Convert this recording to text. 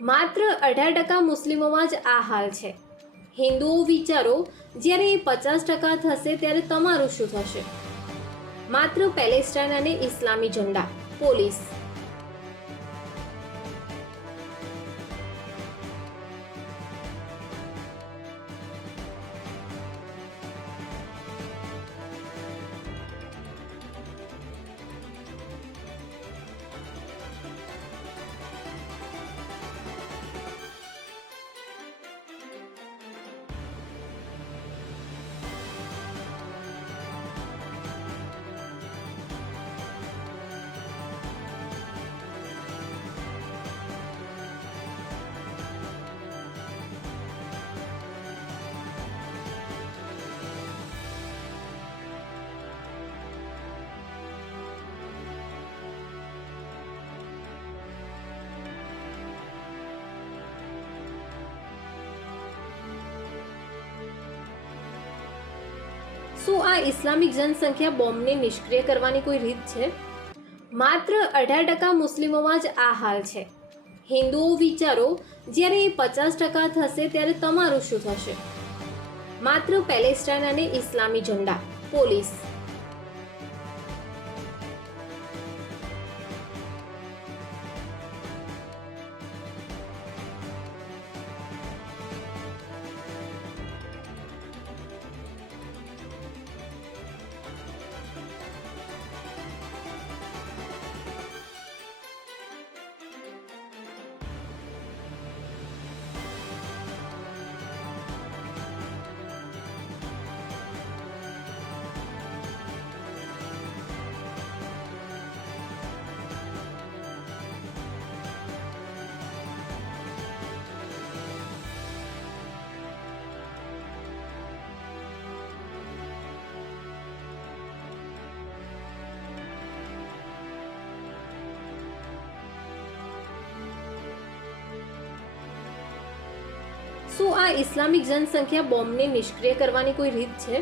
માત્ર 18% મુસ્લિમોમાં જ આ હાલ છે. હિન્દુઓ વિચારો, જ્યારે એ 50% થશે ત્યારે તમારું શું થશે? માત્ર પેલેસ્ટાઇન અને ઇસ્લામી ઝંડા, પોલીસ. શું આ ઇસ્લામિક જનસંખ્યા બોમ્બને નિષ્ક્રિય કરવાની કોઈ રીત છે? માત્ર 18% મુસ્લિમોમાં જ આ હાલ છે. હિન્દુઓ વિચારો, જ્યારે એ 50% થશે ત્યારે તમારું શું થશે? માત્ર પેલેસ્ટાઇન અને ઇસ્લામી ઝંડા, પોલીસ. શું આ ઇસ્લામિક જનસંખ્યા બોમ્બને નિષ્ક્રિય કરવાની કોઈ રીત છે?